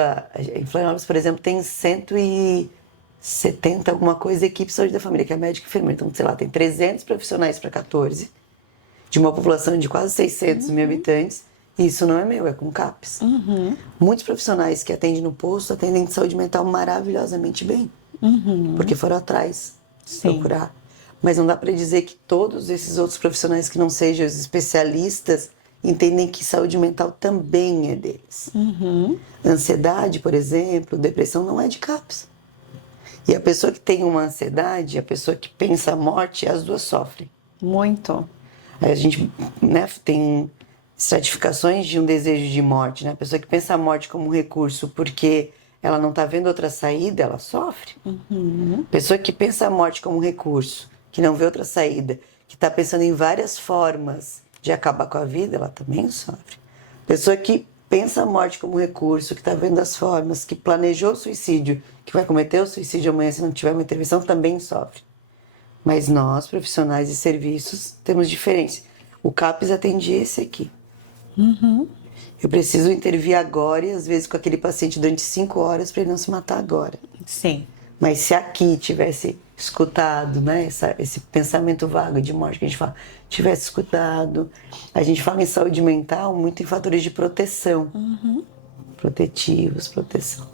em Florianópolis, por exemplo, tem 170 alguma coisa, equipe de saúde da família, que é médico e enfermeiro. Então, sei lá, tem 300 profissionais para 14, de uma população de quase 600 mil habitantes, e isso não é meu, é com CAPES. Muitos profissionais que atendem no posto atendem de saúde mental maravilhosamente bem, porque foram atrás procurar. Mas não dá para dizer que todos esses outros profissionais que não sejam os especialistas entendem que saúde mental também é deles. Ansiedade, por exemplo, depressão não é de CAPES. E a pessoa que tem uma ansiedade, a pessoa que pensa a morte, as duas sofrem. Muito. A gente, né, tem estratificações de um desejo de morte, né? A pessoa que pensa a morte como um recurso porque ela não está vendo outra saída, ela sofre. A pessoa que pensa a morte como um recurso, que não vê outra saída, que está pensando em várias formas de acabar com a vida, ela também sofre. Pessoa que pensa a morte como recurso, que está vendo as formas, que planejou o suicídio, que vai cometer o suicídio amanhã se não tiver uma intervenção, também sofre. Mas nós, profissionais de serviços, temos diferença. O CAPES atende esse aqui. Eu preciso intervir agora e às vezes com aquele paciente durante 5 horas para ele não se matar agora. Sim. Mas se aqui tivesse escutado, né, esse pensamento vago de morte que a gente fala, tivesse escutado, a gente fala em saúde mental muito em fatores de proteção, protetivos, proteção.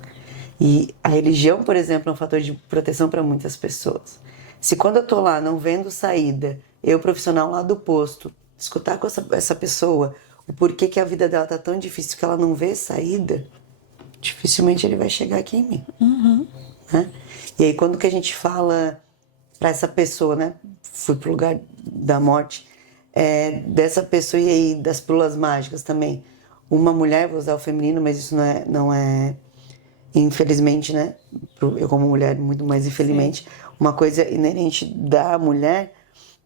E a religião, por exemplo, é um fator de proteção para muitas pessoas. Se quando eu estou lá não vendo saída, eu profissional lá do posto escutar com essa pessoa o porquê que a vida dela tá tão difícil que ela não vê saída, dificilmente ele vai chegar aqui em mim. Né? E aí quando que a gente fala para essa pessoa, né? Fui pro lugar da morte, dessa pessoa e aí das pílulas mágicas também. Uma mulher, vou usar o feminino, mas isso não é infelizmente, né? Eu como mulher, muito mais infelizmente, uma coisa inerente da mulher,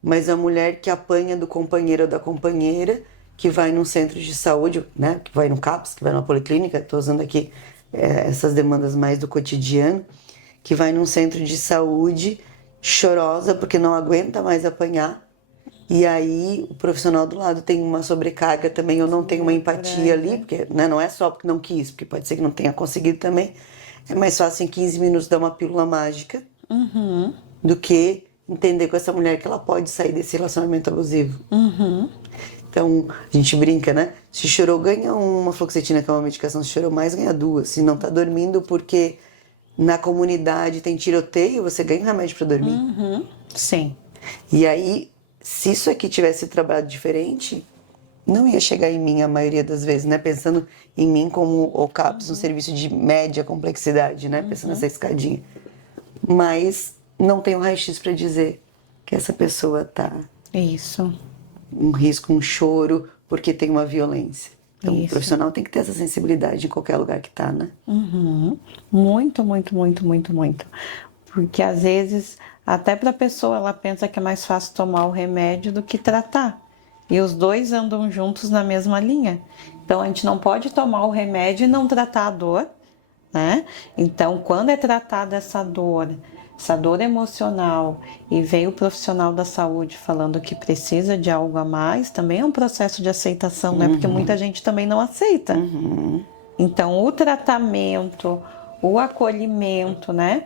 mas a mulher que apanha do companheiro ou da companheira, que vai num centro de saúde, né? Que vai no CAPS, que vai numa policlínica, estou usando aqui essas demandas mais do cotidiano, que vai num centro de saúde chorosa porque não aguenta mais apanhar. E aí o profissional do lado tem uma sobrecarga também, ou não tem uma empatia ali, porque né, não é só porque não quis, porque pode ser que não tenha conseguido também. É mais fácil em 15 minutos dar uma pílula mágica do que entender com essa mulher que ela pode sair desse relacionamento abusivo. Então, a gente brinca, né? Se chorou, ganha uma fluoxetina, que é uma medicação. Se chorou mais, ganha duas. Se não tá dormindo porque na comunidade tem tiroteio, você ganha um remédio para dormir. Sim. E aí, se isso aqui tivesse trabalhado diferente, não ia chegar em mim a maioria das vezes, né? Pensando em mim como o CAPS, um serviço de média complexidade, né? Pensando nessa escadinha. Mas não tem um raio-x para dizer que essa pessoa tá Isso. um risco, um choro, porque tem uma violência. Então, Isso. o profissional tem que ter essa sensibilidade em qualquer lugar que tá, né? Muito, muito, muito, muito, muito. Porque às vezes, até para a pessoa, ela pensa que é mais fácil tomar o remédio do que tratar. E os dois andam juntos na mesma linha. Então, a gente não pode tomar o remédio e não tratar a dor, né? Então, quando é tratada essa dor emocional, e vem o profissional da saúde falando que precisa de algo a mais, também é um processo de aceitação, né? Porque muita gente também não aceita. Então, o tratamento, o acolhimento, né?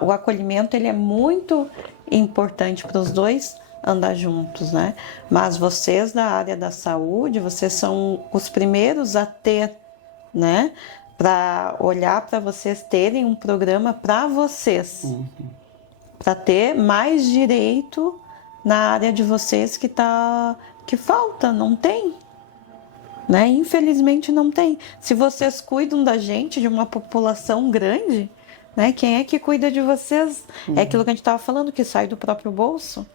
O acolhimento, ele é muito importante para os dois andar juntos, né? Mas vocês da área da saúde, vocês são os primeiros a ter, né? Para olhar para vocês terem um programa para vocês, para ter mais direito na área de vocês que falta, não tem, né? Infelizmente não tem. Se vocês cuidam da gente, de uma população grande, né? Quem é que cuida de vocês? É aquilo que a gente estava falando, que sai do próprio bolso.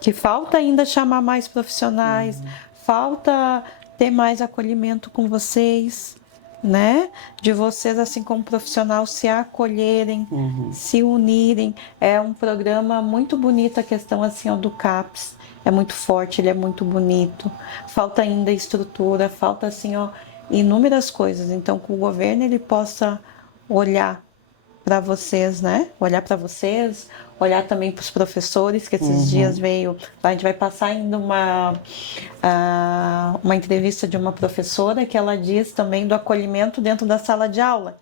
Que falta ainda chamar mais profissionais, falta ter mais acolhimento com vocês, né? De vocês, assim como profissional, se acolherem, se unirem. É um programa muito bonito, a questão assim, ó, do CAPS. É muito forte, ele é muito bonito. Falta ainda estrutura, falta assim, ó, inúmeras coisas. Então, que o governo ele possa olhar para vocês, né? Olhar para vocês, olhar também para os professores, que esses dias veio. A gente vai passar ainda uma entrevista de uma professora que ela diz também do acolhimento dentro da sala de aula.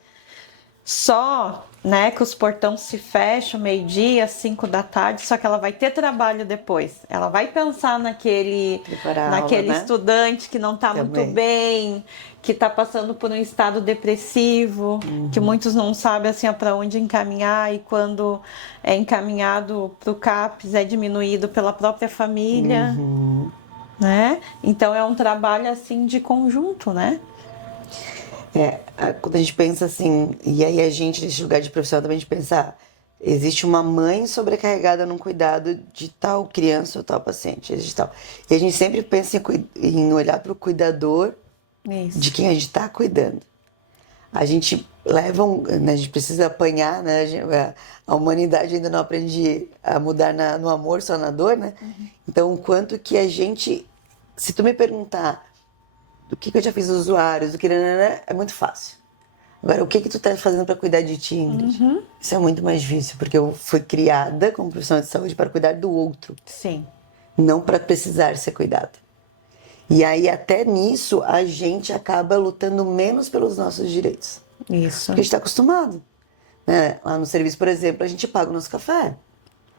Só, né, que os portões se fecham meio-dia, 5 da tarde, só que ela vai ter trabalho depois. Ela vai pensar naquele aula, né? estudante que não está muito bem, que está passando por um estado depressivo, que muitos não sabem assim para onde encaminhar, e quando é encaminhado para o CAPS é diminuído pela própria família, né? Então é um trabalho assim de conjunto, né? Quando a gente pensa assim, e aí a gente, nesse lugar de profissional, também a gente pensa, existe uma mãe sobrecarregada num cuidado de tal criança ou tal paciente, existe tal. E a gente sempre pensa em olhar para o cuidador de quem a gente está cuidando. A gente leva né, a gente precisa apanhar, né? A humanidade ainda não aprende a mudar no amor, só na dor, né? Então, o quanto que a gente, se tu me perguntar do que eu já fiz usuários, do que é muito fácil. Agora, o que tu tá fazendo para cuidar de ti, Ingrid? Isso é muito mais difícil, porque eu fui criada como profissional de saúde para cuidar do outro. Sim. Não para precisar ser cuidada. E aí, até nisso, a gente acaba lutando menos pelos nossos direitos. Isso. Porque a gente está acostumado. Né? Lá no serviço, por exemplo, a gente paga o nosso café.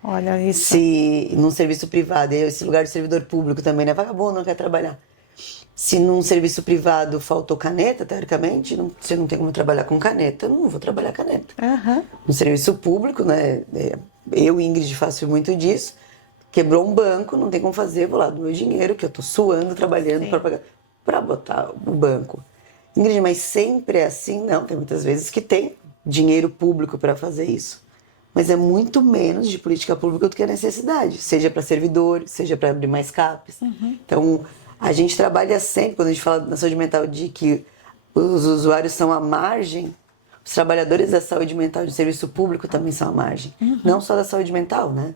Olha isso. Se num serviço privado, esse lugar de servidor público também, né? Vagabundo, não quer trabalhar. Se num serviço privado faltou caneta, teoricamente, você não tem como trabalhar com caneta, não vou trabalhar caneta. No serviço público, né? Eu, Ingrid, faço muito disso. Quebrou um banco, não tem como fazer, vou lá do meu dinheiro, que eu tô suando, trabalhando Sim. para pagar, para botar o banco. Ingrid, mas sempre é assim? Não, tem muitas vezes que tem dinheiro público para fazer isso. Mas é muito menos de política pública do que a necessidade, seja para servidores, seja para abrir mais CAPs. Então, a gente trabalha sempre, quando a gente fala na saúde mental, de que os usuários são à margem, os trabalhadores da saúde mental de serviço público também são à margem. Não só da saúde mental, né?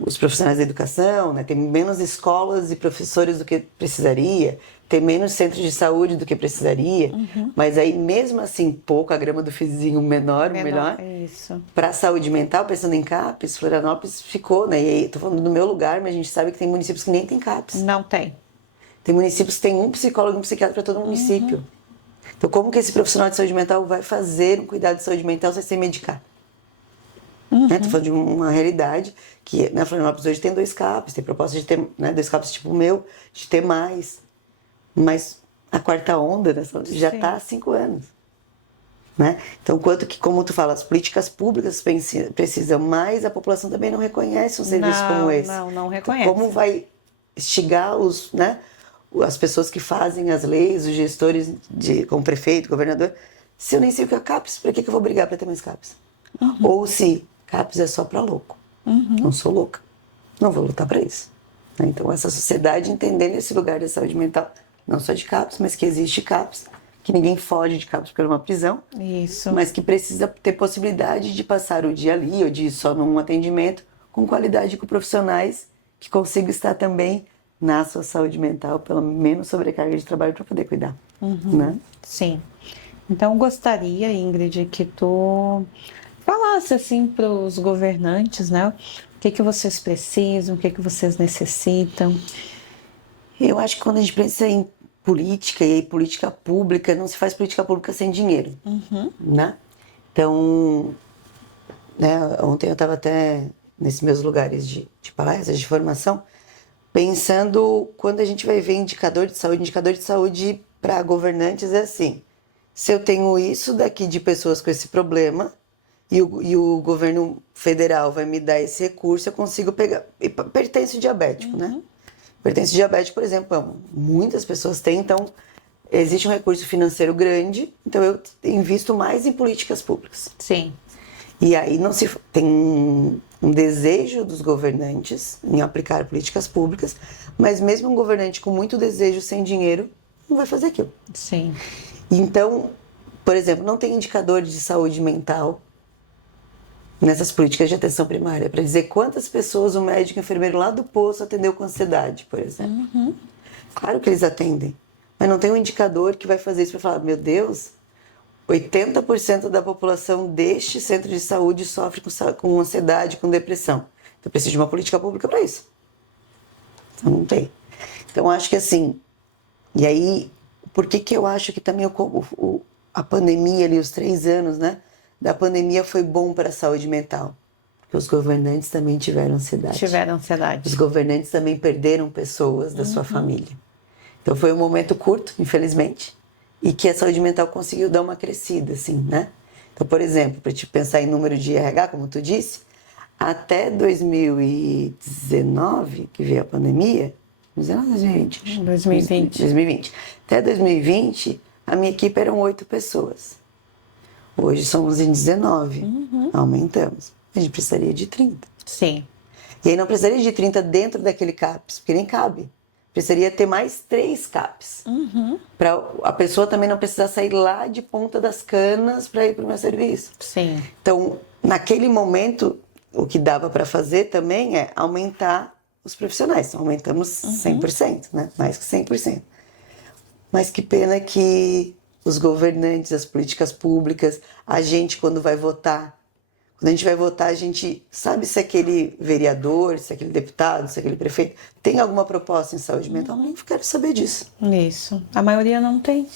Os profissionais da educação, né? Tem menos escolas e professores do que precisaria, tem menos centros de saúde do que precisaria, mas aí mesmo assim, pouco, a grama do vizinho menor, o melhor. É isso. Para a saúde mental, pensando em CAPs, Florianópolis ficou, né? E aí, tô falando do meu lugar, mas a gente sabe que tem municípios que nem tem CAPs. Não tem. Tem municípios que tem um psicólogo e um psiquiatra para todo município. Então, como que esse profissional de saúde mental vai fazer um cuidado de saúde mental sem medicar? Né? Tô falando de uma realidade que na Florianópolis hoje tem 2 CAPs, tem proposta de ter, né, 2 CAPs tipo o meu, de ter mais. Mas a quarta onda dessa já está há 5 anos. Né? Então, quanto que, como tu fala, as políticas públicas precisam, mas a população também não reconhece um serviço como esse. Não reconhece. Então, como vai instigar os, né, as pessoas que fazem as leis, os gestores, como prefeito, governador, se eu nem sei o que é CAPS, para que eu vou brigar para ter mais CAPS? Ou se CAPS é só para louco. Não sou louca. Não vou lutar para isso. Né? Então, essa sociedade entendendo esse lugar da saúde mental, não só de CAPS, mas que existe CAPS, que ninguém foge de CAPS porque é uma prisão, Isso. mas que precisa ter possibilidade de passar o dia ali, ou de ir só num atendimento, com qualidade com profissionais que consigam estar também na sua saúde mental, pelo menos sobrecarga de trabalho para poder cuidar. Né? Sim. Então, eu gostaria, Ingrid, que tu falasse assim para os governantes, né? O que vocês precisam, o que vocês necessitam. Eu acho que quando a gente pensa em política e política pública, não se faz política pública sem dinheiro, né? Então, né, ontem eu estava até nesses meus lugares de palestras, de formação, pensando quando a gente vai ver indicador de saúde para governantes é assim, se eu tenho isso daqui de pessoas com esse problema e o governo federal vai me dar esse recurso, eu consigo pegar, e pertence o diabético, né? Hipertensão diabética, por exemplo, muitas pessoas têm, então existe um recurso financeiro grande, então eu invisto mais em políticas públicas. Sim. E aí não se tem um desejo dos governantes em aplicar políticas públicas, mas mesmo um governante com muito desejo sem dinheiro não vai fazer aquilo. Sim. Então, por exemplo, não tem indicador de saúde mental nessas políticas de atenção primária, para dizer quantas pessoas o médico e o enfermeiro lá do posto atendeu com ansiedade, por exemplo. Claro que eles atendem, mas não tem um indicador que vai fazer isso para falar, meu Deus, 80% da população deste centro de saúde sofre com ansiedade, com depressão. Então precisa de uma política pública para isso. Então não tem. Então acho que assim, e aí, por que eu acho que também a pandemia ali, os 3 anos, né? Da pandemia foi bom para a saúde mental, porque os governantes também tiveram ansiedade. Os governantes também perderam pessoas da sua família. Então foi um momento curto, infelizmente, e que a saúde mental conseguiu dar uma crescida, assim, né? Então, por exemplo, para te pensar em número de RH, como tu disse, até 2019, que veio a pandemia, 2019, 2020. Até 2020, a minha equipe eram 8 pessoas. Hoje somos em 19, aumentamos. A gente precisaria de 30. Sim. E aí não precisaria de 30 dentro daquele CAPS, porque nem cabe. Precisaria ter mais 3 CAPs. Para a pessoa também não precisar sair lá de Ponta das Canas para ir para o meu serviço. Sim. Então, naquele momento, o que dava para fazer também é aumentar os profissionais. Então, aumentamos 100%, né? Mais que 100%. Mas que pena que os governantes, as políticas públicas, a gente quando vai votar, quando a gente vai votar, a gente sabe se aquele vereador, se aquele deputado, se aquele prefeito tem alguma proposta em saúde mental? Não quero saber disso. Isso. A maioria não tem.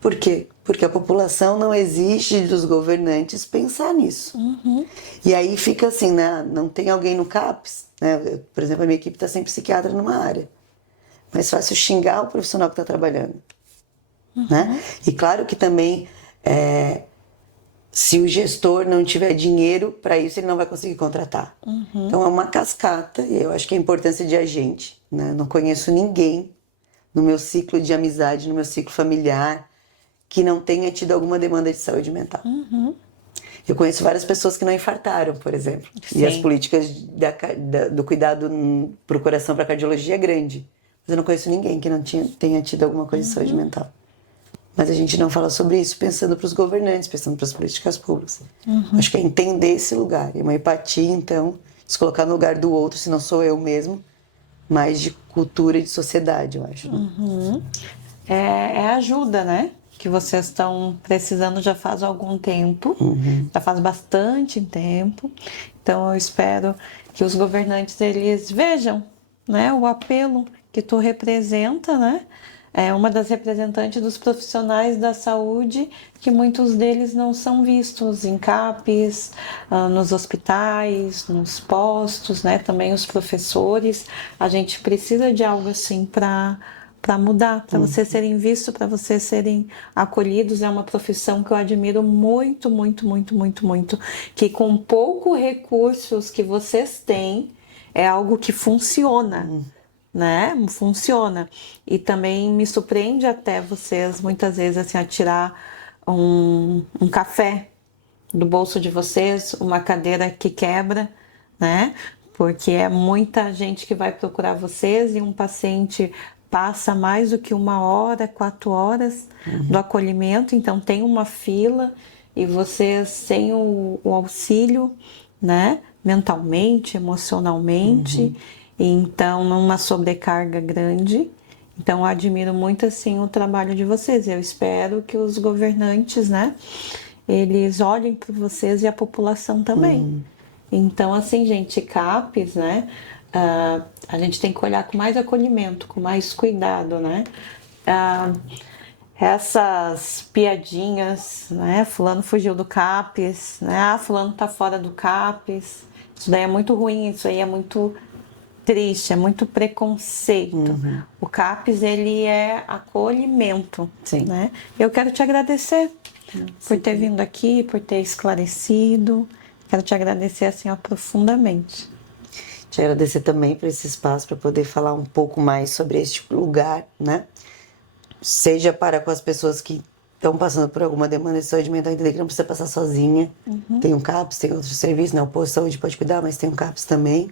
Por quê? Porque a população não exige dos governantes pensar nisso. E aí fica assim, né? Não tem alguém no CAPS, né? Por exemplo, a minha equipe está sem psiquiatra numa área. Mais fácil xingar o profissional que está trabalhando. Né? E claro que também Se o gestor não tiver dinheiro para isso, ele não vai conseguir contratar. Então é uma cascata, e eu acho que a importância de agente, né? Eu não conheço ninguém no meu ciclo de amizade, no meu ciclo familiar, que não tenha tido alguma demanda de saúde mental. Eu conheço várias pessoas que não infartaram, por exemplo. E as Sim. políticas do cuidado para o coração, para a cardiologia é grande. Mas eu não conheço ninguém que não tenha tido alguma coisa de saúde mental. Mas a gente não fala sobre isso pensando para os governantes, pensando para as políticas públicas. Acho que é entender esse lugar. E uma empatia, então, se colocar no lugar do outro, se não sou eu mesmo, mais de cultura e de sociedade, eu acho. Né? É ajuda, né? Que vocês estão precisando já faz algum tempo, já faz bastante tempo. Então eu espero que os governantes eles vejam, né, o apelo que tu representa, né? É uma das representantes dos profissionais da saúde, que muitos deles não são vistos em CAPs, nos hospitais, nos postos, né? Também os professores. A gente precisa de algo assim para mudar, para vocês serem vistos, para vocês serem acolhidos. É uma profissão que eu admiro muito, muito, muito, muito, muito. Que com poucos recursos que vocês têm, é algo que funciona. Né? Funciona. E também me surpreende até vocês, muitas vezes, assim, a tirar um café do bolso de vocês, uma cadeira que quebra, né? Porque é muita gente que vai procurar vocês e um paciente passa mais do que 1 hora, 4 horas do acolhimento, então tem uma fila e vocês sem o auxílio, né? Mentalmente, emocionalmente, então numa sobrecarga grande. Então eu admiro muito assim o trabalho de vocês. Eu espero que os governantes, né, eles olhem para vocês e a população também. Então assim, gente, CAPES, né, a gente tem que olhar com mais acolhimento, com mais cuidado, né. Essas piadinhas, né, fulano fugiu do CAPES, né, fulano tá fora do CAPES, isso daí é muito ruim, isso aí é muito triste, é muito preconceito. O CAPES, ele é acolhimento, Sim. né? Eu quero te agradecer por ter vindo aqui, por ter esclarecido. Quero te agradecer assim ó, profundamente. Te agradecer também por esse espaço para poder falar um pouco mais sobre este lugar, né? Seja para com as pessoas que estão passando por alguma demanda de saúde mental, entender que não precisa passar sozinha. Tem um CAPS, tem outros serviços, né? O posto de saúde pode cuidar, mas tem um CAPS também.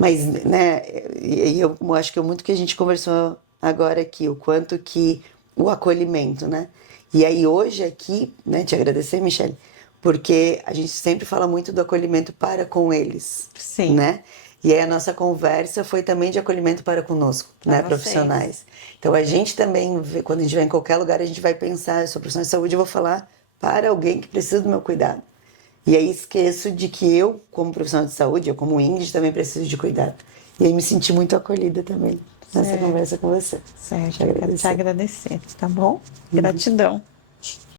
Mas, né, e eu acho que é muito que a gente conversou agora aqui, o quanto que o acolhimento, né? E aí hoje aqui, né, te agradecer, Michele, porque a gente sempre fala muito do acolhimento para com eles, Sim. né? E aí a nossa conversa foi também de acolhimento para conosco, Para né, vocês. profissionais. Então a gente também, quando a gente vai em qualquer lugar, a gente vai pensar, eu sou profissional de saúde, eu vou falar para alguém que precisa do meu cuidado. E aí esqueço de que eu, como profissional de saúde, eu como Ingrid, também preciso de cuidado. E aí me senti muito acolhida também nessa conversa com você. Certo, eu quero te agradecer, tá bom? Gratidão.